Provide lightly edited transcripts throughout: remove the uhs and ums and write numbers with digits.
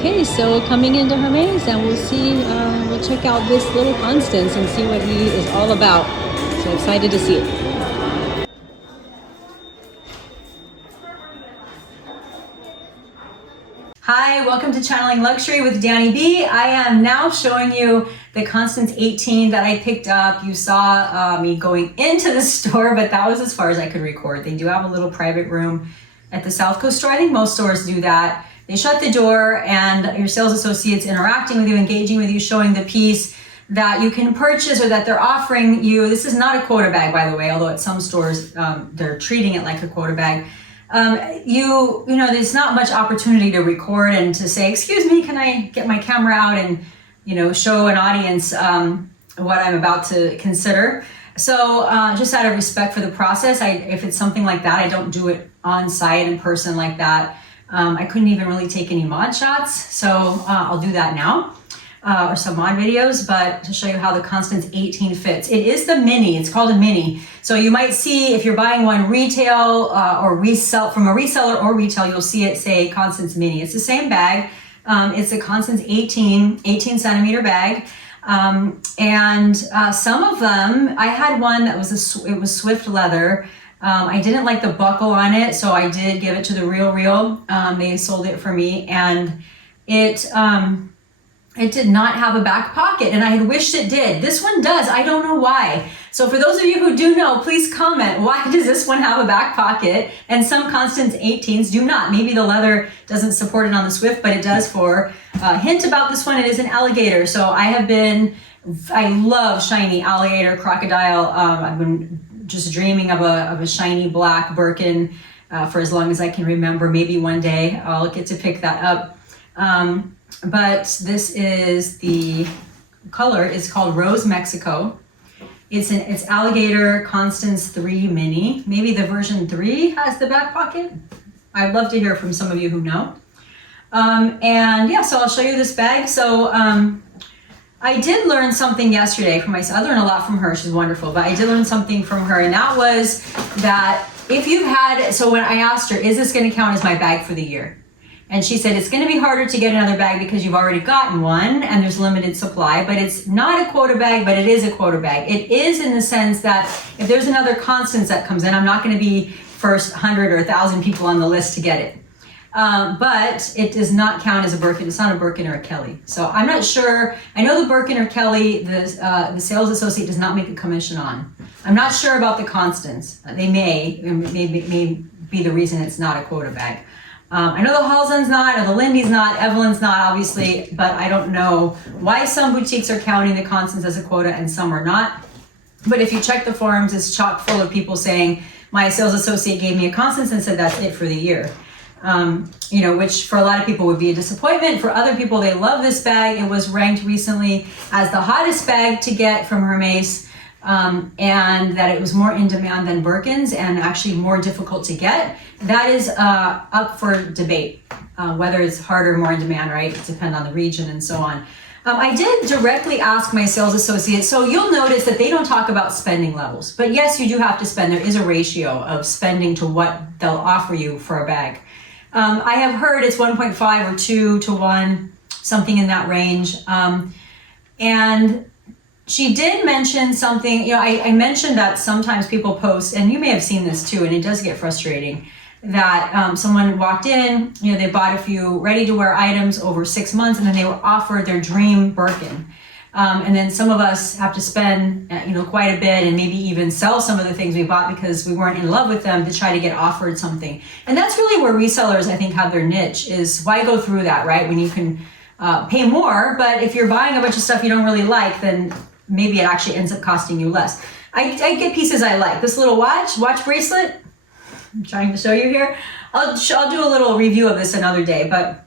Okay, so coming into Hermes, and we'll see, we'll check out this little Constance and see what he is all about. So excited to see it. Hi, welcome to Channeling Luxury with Dani B. I am now showing you the Constance 18 that I picked up. You saw me going into the store, but that was as far as I could record. They do have a little private room at the South Coast store. I think most stores do that. They shut the door and your sales associates interacting with you, engaging with you, showing the piece that you can purchase or that they're offering you. This is not a Quota bag, by the way, although at some stores they're treating it like a Quota bag. You know, there's not much opportunity to record and to say, excuse me, can I get my camera out and, you know, show an audience what I'm about to consider. So just out of respect for the process, if it's something like that, I don't do it on site in person like that. I couldn't even really take any mod shots, so I'll do that now, or some mod videos, but to show you how the Constance 18 fits. It is the mini, it's called a mini. So you might see if you're buying one retail or resell from a reseller or retail, you'll see it say Constance mini. It's the same bag. It's a Constance 18 centimeter bag. And some of them, I had one that was it was Swift leather. I didn't like the buckle on it, so I did give it to the Real. They sold it for me, and it did not have a back pocket, and I had wished it did. This one does. I don't know why. So for those of you who do know, please comment. Why does this one have a back pocket and some Constance 18s do not? Maybe the leather doesn't support it on the Swift, but it does for. Hint about this one, it is an Alligator. So I love shiny Alligator, crocodile. I've been just dreaming of a shiny black Birkin for as long as I can remember. Maybe one day I'll get to pick that up. But this is the color is called Rose Mexico. It's Alligator Constance 3 Mini. Maybe the version 3 has the back pocket. I'd love to hear from some of you who know. And yeah, so I'll show you this bag. So I did learn something yesterday from myself. I learned a lot from her. She's wonderful, but I did learn something from her, and that was that if you've had, so when I asked her, is this going to count as my bag for the year? And she said, it's going to be harder to get another bag because you've already gotten one and there's limited supply, but it's not a Quota bag, but it is a Quota bag. It is in the sense that if there's another Constance that comes in, I'm not going to be first 100 or 1,000 people on the list to get it. But it does not count as a Birkin. It's not a Birkin or a Kelly. So I'm not sure. I know the Birkin or Kelly, the sales associate does not make a commission on. I'm not sure about the Constance. They may be the reason it's not a Quota bag. I know the Halzen's not, or the Lindy's not, Evelyn's not, obviously, but I don't know why some boutiques are counting the Constance as a Quota and some are not. But if you check the forums, it's chock full of people saying, my sales associate gave me a Constance and said that's it for the year. You know, which for a lot of people would be a disappointment. For other people, they love this bag. It was ranked recently as the hottest bag to get from Hermes, and that it was more in demand than Birkins and actually more difficult to get. That is up for debate, whether it's harder or more in demand, right? It depends on the region and so on. I did directly ask my sales associate, so you'll notice that they don't talk about spending levels, but yes, you do have to spend. There is a ratio of spending to what they'll offer you for a bag. I have heard it's 1.5 or 2 to 1, something in that range. And she did mention something, you know, I mentioned that sometimes people post, and you may have seen this too, and it does get frustrating, that someone walked in, you know, they bought a few ready-to-wear items over 6 months, and then they were offered their dream Birkin. And then some of us have to spend, you know, quite a bit and maybe even sell some of the things we bought because we weren't in love with them to try to get offered something. And that's really where resellers, I think, have their niche, is why go through that, right? When you can pay more, but if you're buying a bunch of stuff you don't really like, then maybe it actually ends up costing you less. I get pieces I like. This little watch bracelet, I'm trying to show you here. I'll do a little review of this another day, but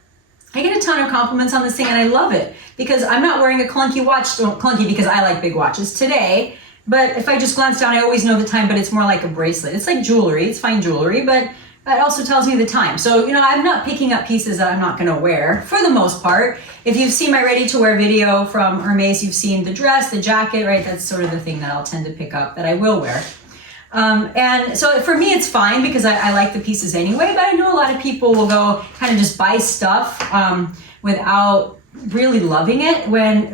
I get a ton of compliments on this thing and I love it because I'm not wearing a clunky watch, clunky because I like big watches today, but if I just glance down, I always know the time, but it's more like a bracelet. It's like jewelry, it's fine jewelry, but it also tells me the time. So, you know, I'm not picking up pieces that I'm not gonna wear for the most part. If you've seen my ready to wear video from Hermes, you've seen the dress, the jacket, right? That's sort of the thing that I'll tend to pick up that I will wear. And so for me, it's fine because I like the pieces anyway, but I know a lot of people will go kind of just buy stuff without really loving it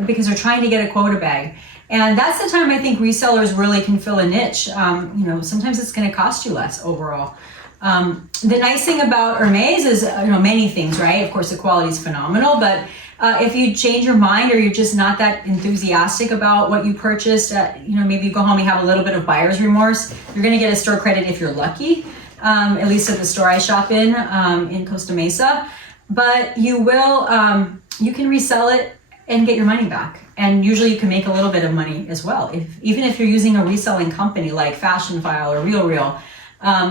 because they're trying to get a quota bag. And that's the time I think resellers really can fill a niche. Sometimes it's going to cost you less overall. The nice thing about Hermes is, many things, right? Of course, the quality is phenomenal, but if you change your mind or you're just not that enthusiastic about what you purchased, maybe you go home and have a little bit of buyer's remorse, you're going to get a store credit if you're lucky, at least at the store I shop in Costa Mesa. But you can resell it and get your money back. And usually you can make a little bit of money as well. Even if you're using a reselling company like Fashion File or RealReal,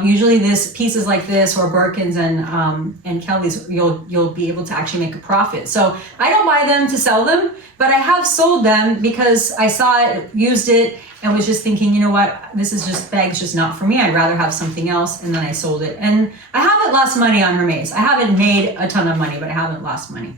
usually pieces like this or Birkins and Kelly's, you'll be able to actually make a profit. So I don't buy them to sell them, but I have sold them because I saw it, used it, and was just thinking, you know what, bag's just not for me. I'd rather have something else, and then I sold it. And I haven't lost money on Hermes. I haven't made a ton of money, but I haven't lost money.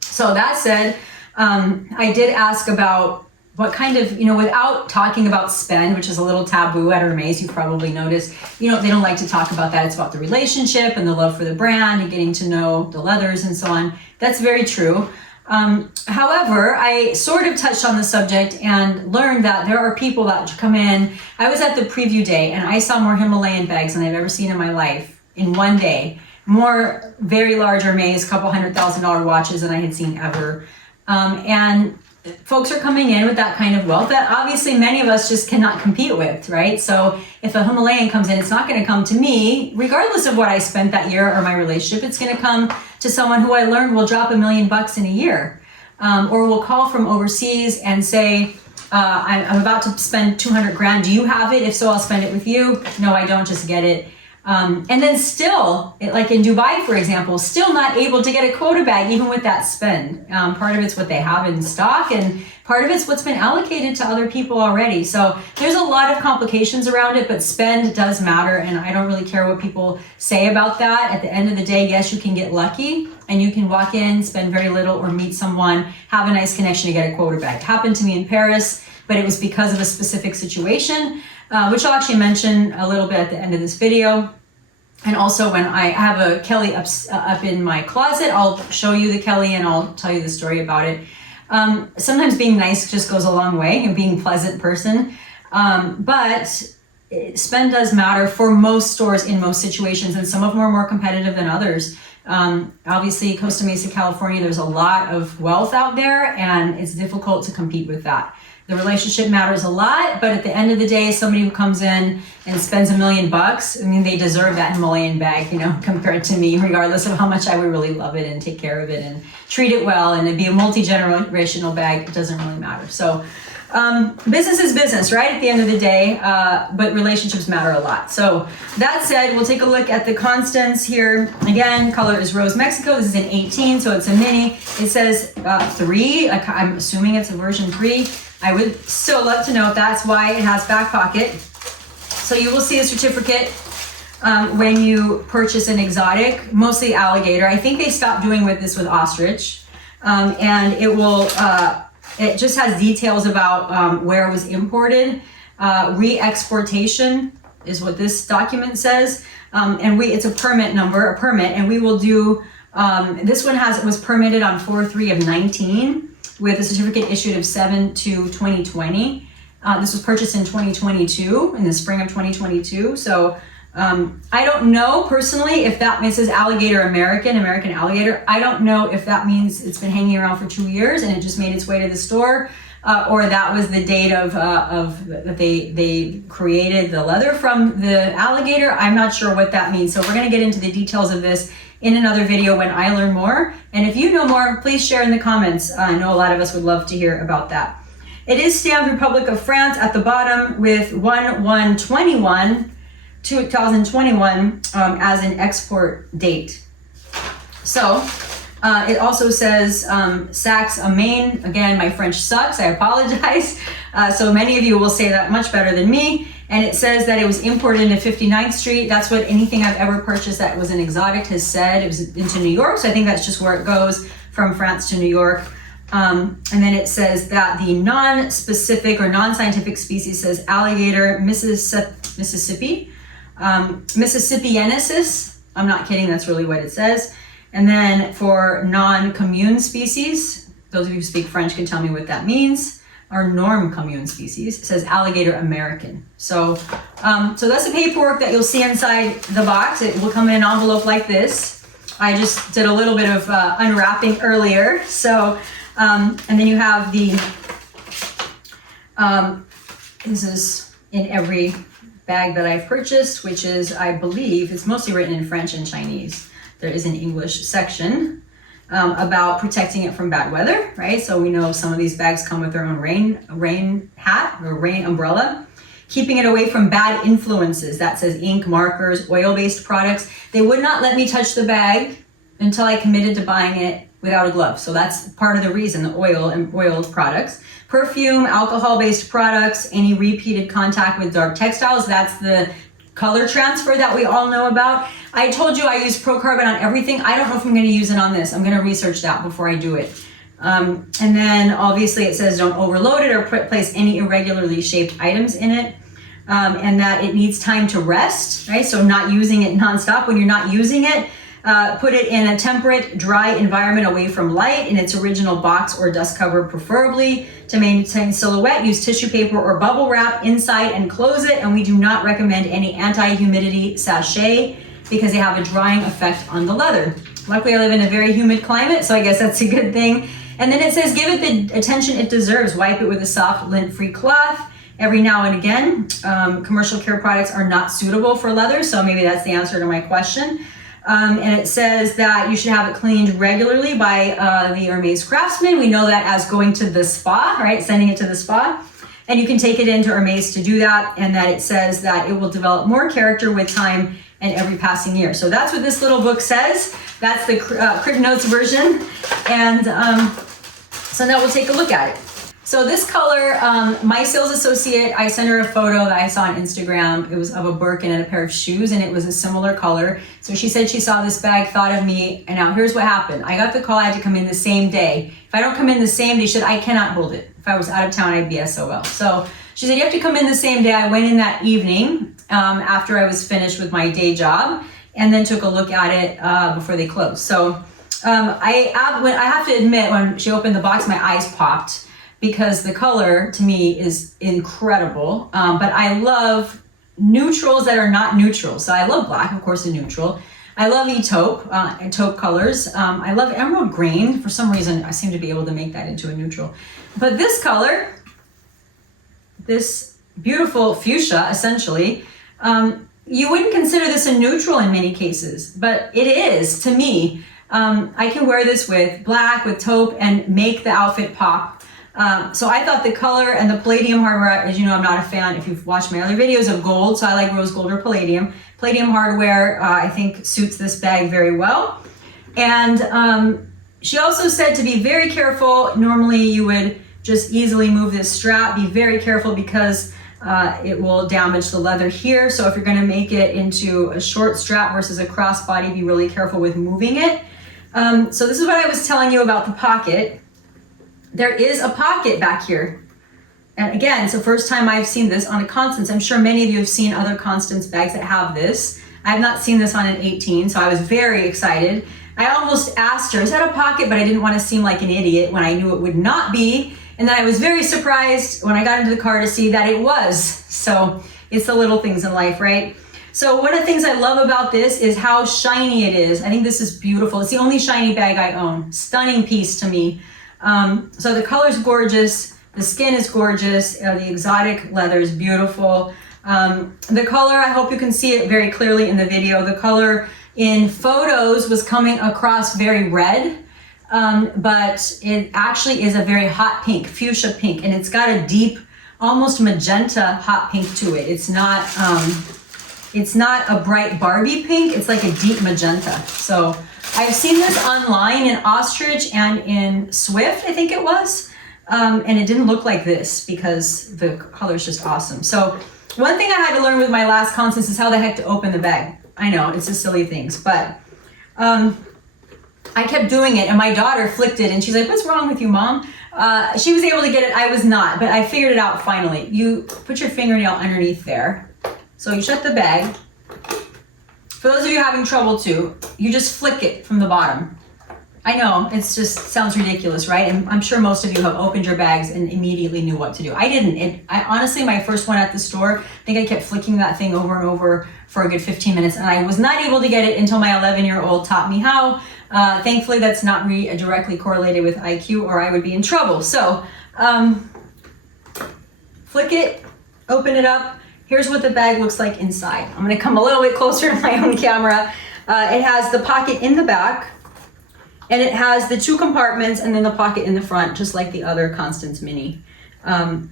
So that said, I did ask about what kind of, without talking about spend, which is a little taboo at Hermes, you've probably noticed, they don't like to talk about that. It's about the relationship and the love for the brand and getting to know the leathers and so on. That's very true. However, I sort of touched on the subject and learned that there are people that come in. I was at the preview day and I saw more Himalayan bags than I've ever seen in my life in one day. More very large Hermes, couple $100,000 watches than I had seen ever. And folks are coming in with that kind of wealth that obviously many of us just cannot compete with, right? So if a Himalayan comes in, it's not going to come to me, regardless of what I spent that year or my relationship. It's going to come to someone who I learned will drop $1 million in a year, or will call from overseas and say, I'm about to spend 200 grand. Do you have it? If so, I'll spend it with you. No, I don't. Just get it. And then still, like in Dubai, for example, still not able to get a quota bag, even with that spend. Part of it's what they have in stock, and part of it's what's been allocated to other people already. So there's a lot of complications around it, but spend does matter, and I don't really care what people say about that. At the end of the day, yes, you can get lucky, and you can walk in, spend very little, or meet someone, have a nice connection to get a quota bag. It happened to me in Paris, but it was because of a specific situation, which I'll actually mention a little bit at the end of this video. And also when I have a Kelly up in my closet, I'll show you the Kelly and I'll tell you the story about it. Sometimes being nice just goes a long way, and being a pleasant person. But spend does matter for most stores in most situations, and some of them are more competitive than others. Obviously, Costa Mesa, California, there's a lot of wealth out there, and it's difficult to compete with that. The relationship matters a lot, but at the end of the day, somebody who comes in and spends $1 million, I mean, they deserve that Himalayan bag, compared to me, regardless of how much I would really love it and take care of it and treat it well, and it'd be a multi-generational bag. It doesn't really matter. So business is business, right? At the end of the day, but relationships matter a lot. So that said, we'll take a look at the Constance here. Again, color is Rose Mexico. This is an 18, so it's a mini. It says 3. I'm assuming it's a version 3. I would still love to know if that's why it has back pocket. So you will see a certificate when you purchase an exotic, mostly Alligator. I think they stopped doing this with ostrich, and it will. It just has details about where it was imported. Re-exportation is what this document says, and it's a permit number, and we will do. This one was permitted on 4/3 of 19. With a certificate issued of 7/2/2020. This was purchased in 2022, in the spring of 2022. So I don't know personally if that means, it says Alligator American Alligator. I don't know if that means it's been hanging around for 2 years and it just made its way to the store, or that was the date of that they created the leather from the Alligator. I'm not sure what that means. So we're going to get into the details of this in another video when I learn more. And if you know more, please share in the comments. I know a lot of us would love to hear about that. It is stamped Republic of France at the bottom with 1/1/21, 2021 as an export date. So it also says Saxe Amain. Again, my French sucks, I apologize. So many of you will say that much better than me. And it says that it was imported into 59th Street. That's what anything I've ever purchased that was an exotic has said. It was into New York, so I think that's just where it goes, from France to New York. And then it says that the non-specific or non-scientific species says Alligator Mississippi Mississippi. Mississippiensis, I'm not kidding, that's really what it says. And then for non-commune species, those of you who speak French can tell me what that means, or norm commune species, it says Alligator American. So, so that's the paperwork that you'll see inside the box. It will come in an envelope like this. I just did a little bit of unwrapping earlier. So, and then you have the, this is in every bag that I've purchased, which is, I believe, it's mostly written in French and Chinese. There is an English section about protecting it from bad weather, right? So we know some of these bags come with their own rain hat or rain umbrella. Keeping it away from bad influences. That says ink, markers, oil-based products. They would not let me touch the bag until I committed to buying it without a glove. So that's part of the reason, the oil and oiled products. Perfume, alcohol-based products, any repeated contact with dark textiles. That's the color transfer that we all know about. I told you I use Pro-Carbon on everything. I don't know if I'm going to use it on this. I'm going to research that before I do it. And then obviously it says don't overload it or place any irregularly shaped items in it. And that it needs time to rest, right? So not using it nonstop. When you're not using it, put it in a temperate, dry environment away from light in its original box or dust cover preferably. To maintain silhouette, use tissue paper or bubble wrap inside and close it. And we do not recommend any anti-humidity sachet because they have a drying effect on the leather. Luckily, I live in a very humid climate, so I guess that's a good thing. And then it says, give it the attention it deserves. Wipe it with a soft, lint-free cloth every now and again. Commercial care products are not suitable for leather, so maybe that's the answer to my question. And it says that you should have it cleaned regularly by the Hermes craftsman. We know that as going to the spa, right? Sending it to the spa. And you can take it into Hermes to do that. And that it says that it will develop more character with time and every passing year. So that's what this little book says. That's the Crib Notes version. And so now we'll take a look at it. So this color, my sales associate, I sent her a photo that I saw on Instagram. It was of a Birkin and a pair of shoes, and it was a similar color. So she said she saw this bag, thought of me, and now here's what happened. I got the call, I had to come in the same day. If I don't come in the same day, she said, I cannot hold it. If I was out of town, I'd be SOL. So she said, you have to come in the same day. I went in that evening after I was finished with my day job, and then took a look at it before they closed. So I have to admit, when she opened the box, my eyes popped, because the color to me is incredible. But I love neutrals that are not neutral. So I love black, of course, a neutral. I love taupe and taupe colors. I love emerald green. For some reason, I seem to be able to make that into a neutral. But this color, this beautiful fuchsia, essentially, you wouldn't consider this a neutral in many cases, but it is to me. I can wear this with black, with taupe, and make the outfit pop. So I thought the color and the palladium hardware, as you know, I'm not a fan, if you've watched my other videos, of gold, so I like rose gold or palladium. Palladium hardware, I think, suits this bag very well. And she also said to be very careful. Normally you would just easily move this strap. Be very careful because it will damage the leather here. So if you're going to make it into a short strap versus a crossbody, be really careful with moving it. So this is what I was telling you about the pocket. There is a pocket back here. And again, it's the first time I've seen this on a Constance. I'm sure many of you have seen other Constance bags that have this. I have not seen this on an 18, so I was very excited. I almost asked her, is that a pocket? But I didn't want to seem like an idiot when I knew it would not be. And then I was very surprised when I got into the car to see that it was. So it's the little things in life, right? So one of the things I love about this is how shiny it is. I think this is beautiful. It's the only shiny bag I own. Stunning piece to me. So the color's gorgeous, the skin is gorgeous, the exotic leather is beautiful. The color, I hope you can see it very clearly in the video. The color in photos was coming across very red, but it actually is a very hot pink, fuchsia pink, and it's got a deep, almost magenta hot pink to it. It's not a bright Barbie pink, it's like a deep magenta. So I've seen this online in Ostrich and in Swift, I think it was, and it didn't look like this because the color is just awesome. So one thing I had to learn with my last Constance is how the heck to open the bag. I know, it's just silly things, but I kept doing it, and my daughter flicked it, and she's like, what's wrong with you, Mom? She was able to get it, I was not, but I figured it out finally. You put your fingernail underneath there, So you shut the bag. For those of you having trouble too, you just flick it from the bottom. I know, it's just sounds ridiculous, right? And I'm sure most of you have opened your bags and immediately knew what to do. I didn't. I honestly, my first one at the store, I think I kept flicking that thing over and over for a good 15 minutes, and I was not able to get it until my 11-year-old taught me how. Thankfully, that's not directly correlated with IQ, or I would be in trouble. So, flick it, open it up. Here's what the bag looks like inside. I'm gonna come a little bit closer to my own camera. It has the pocket in the back, and it has the 2 compartments and then the pocket in the front, just like the other Constance Mini. And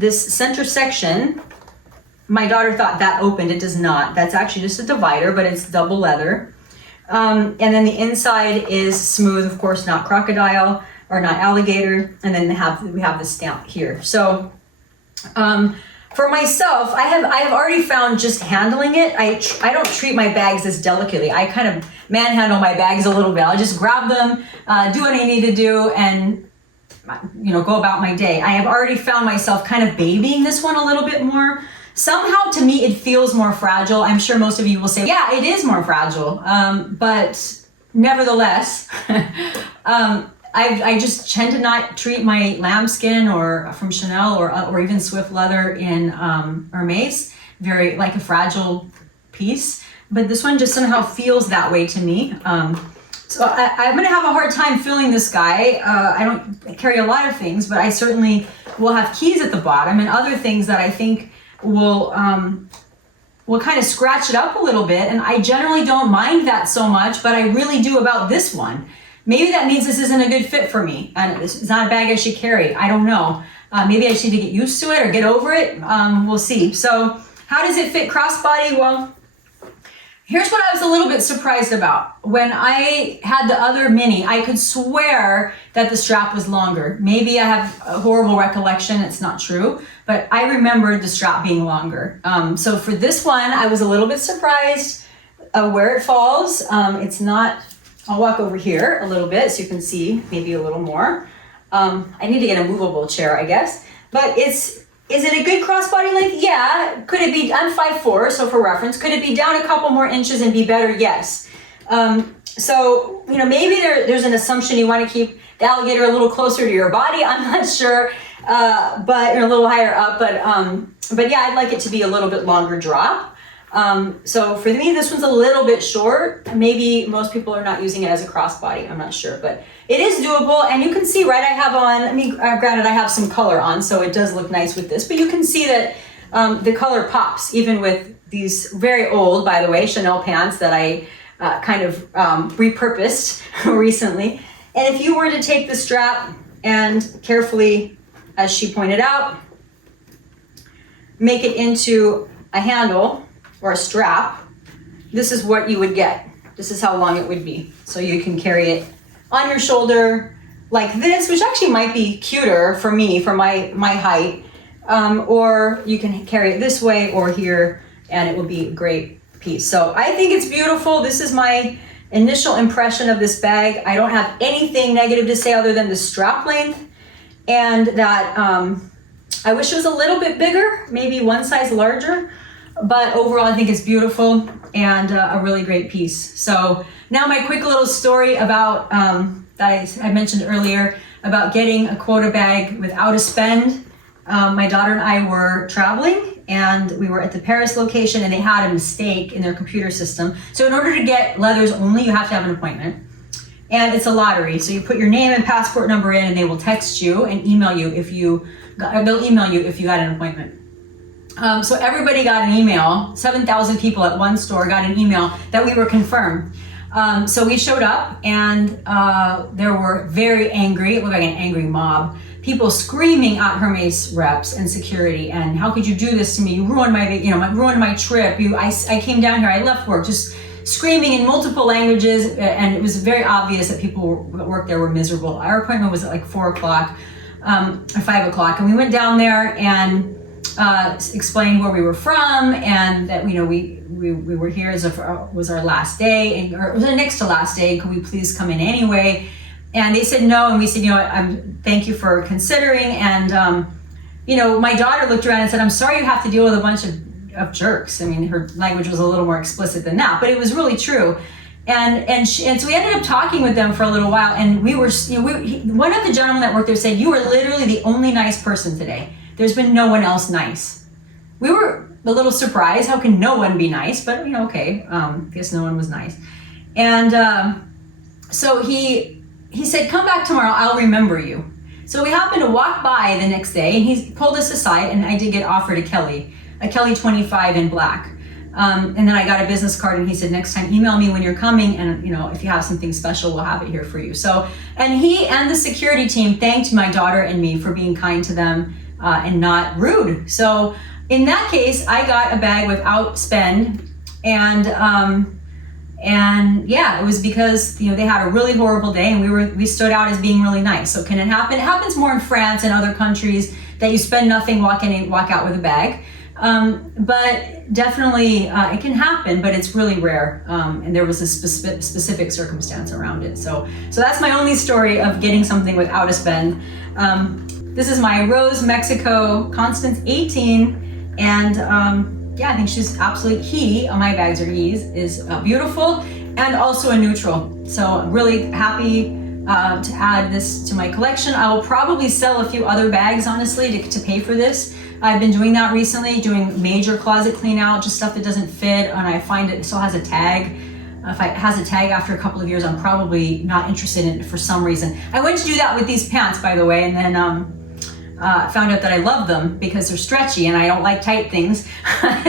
this center section, my daughter thought that opened, it does not. That's actually just a divider, but it's double leather. And then the inside is smooth, of course, not crocodile or not alligator. And then we have the stamp here. So for myself, I have already found just handling it, I don't treat my bags as delicately. I kind of manhandle my bags a little bit. I'll just grab them, do what I need to do, and go about my day. I have already found myself kind of babying this one a little bit more. Somehow, to me, it feels more fragile. I'm sure most of you will say, yeah, it is more fragile. But nevertheless, I just tend to not treat my lambskin or from Chanel or even Swift leather in Hermes very like a fragile piece. But this one just somehow feels that way to me. So I'm gonna have a hard time filling this guy. I don't carry a lot of things, but I certainly will have keys at the bottom and other things that I think will kind of scratch it up a little bit. And I generally don't mind that so much, but I really do about this one. Maybe that means this isn't a good fit for me, and it's not a bag I should carry. I don't know. Maybe I just need to get used to it or get over it. We'll see. So how does it fit crossbody? Well, here's what I was a little bit surprised about. When I had the other Mini, I could swear that the strap was longer. Maybe I have a horrible recollection. It's not true, but I remembered the strap being longer. So for this one, I was a little bit surprised where it falls. It's not... I'll walk over here a little bit so you can see maybe a little more. I need to get a movable chair, I guess. But is it a good crossbody length? Yeah. Could it be, I'm 5'4", so for reference, could it be down a couple more inches and be better? Yes. So, maybe there's an assumption you want to keep the alligator a little closer to your body. I'm not sure, but a little higher up. But yeah, I'd like it to be a little bit longer drop. So for me, this one's a little bit short. Maybe most people are not using it as a crossbody. I'm not sure, but it is doable. And you can see, right, I have on, granted I have some color on, so it does look nice with this, but you can see that the color pops even with these very old, by the way, Chanel pants that I kind of repurposed recently. And if you were to take the strap and carefully, as she pointed out, make it into a handle, or a strap, this is what you would get. This is how long it would be. So you can carry it on your shoulder like this, which actually might be cuter for me, for my height. Or you can carry it this way or here, and it will be a great piece. So I think it's beautiful. This is my initial impression of this bag. I don't have anything negative to say other than the strap length, and that I wish it was a little bit bigger, maybe one size larger. But overall, I think it's beautiful and a really great piece. So now my quick little story about, that I mentioned earlier, about getting a Quota bag without a spend. My daughter and I were traveling, and we were at the Paris location, and they had a mistake in their computer system. So in order to get leathers only, you have to have an appointment. And it's a lottery. So you put your name and passport number in, and they will text you and email you they'll email you if you got an appointment. So everybody got an email, 7,000 people at one store got an email that we were confirmed. So we showed up, and there were very angry, it looked like an angry mob, people screaming at Hermes reps and security, and how could you do this to me? You ruined ruined my trip. I came down here, I left work, just screaming in multiple languages, and it was very obvious that people that worked there were miserable. Our appointment was at like 4 o'clock, or 5 o'clock, and we went down there and explained where we were from, and that we were here as was our last day, or it was our next to last day, and could we please come in anyway? And they said no, and we said, thank you for considering. And my daughter looked around and said, I'm sorry you have to deal with a bunch of of jerks. I mean, her language was a little more explicit than that, but it was really true. And so we ended up talking with them for a little while, and we were, one of the gentlemen that worked there said, "You are literally the only nice person today. There's been no one else nice." We were a little surprised. How can no one be nice? But okay, I guess no one was nice. And so he said, "Come back tomorrow, I'll remember you." So we happened to walk by the next day, and he pulled us aside, and I did get offered a Kelly 25 in black. And then I got a business card, and he said, "Next time, email me when you're coming, and if you have something special, we'll have it here for you." So, and he and the security team thanked my daughter and me for being kind to them and not rude. So in that case, I got a bag without spend, and yeah, it was because they had a really horrible day, and we stood out as being really nice. So can it happen? It happens more in France and other countries that you spend nothing, walk in and walk out with a bag. But definitely it can happen, but it's really rare. And there was a specific circumstance around it. So that's my only story of getting something without a spend. This is my Rose Mexico Constance 18. And yeah, I think she's absolutely, my bags are he's, is beautiful and also a neutral. So I'm really happy to add this to my collection. I will probably sell a few other bags, honestly, to pay for this. I've been doing that recently, doing major closet clean out, just stuff that doesn't fit, and I find it still has a tag. If it has a tag after a couple of years, I'm probably not interested in it for some reason. I went to do that with these pants, by the way, and then found out that I love them because they're stretchy and I don't like tight things.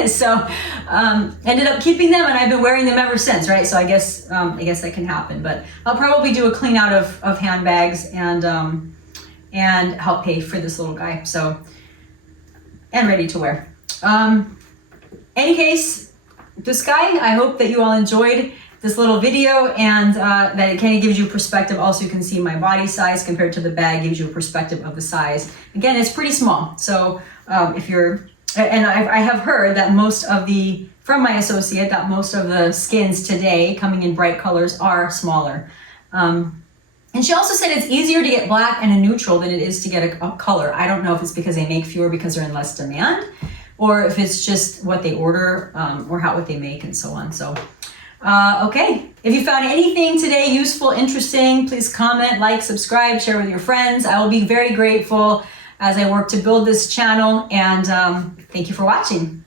So ended up keeping them, and I've been wearing them ever since, right? So I guess that can happen, but I'll probably do a clean out of handbags and help pay for this little guy. So, and ready to wear. Any case, this guy, I hope that you all enjoyed this little video, and that it kind of gives you perspective. Also, you can see my body size compared to the bag, gives you a perspective of the size. Again, it's pretty small. So if you're, and I have heard that from my associate, that most of the skins today coming in bright colors are smaller. And she also said it's easier to get black and a neutral than it is to get a color. I don't know if it's because they make fewer because they're in less demand, or if it's just what they order, or what they make and so on. So, okay. If you found anything today useful, interesting, please comment, like, subscribe, share with your friends. I will be very grateful as I work to build this channel, and thank you for watching.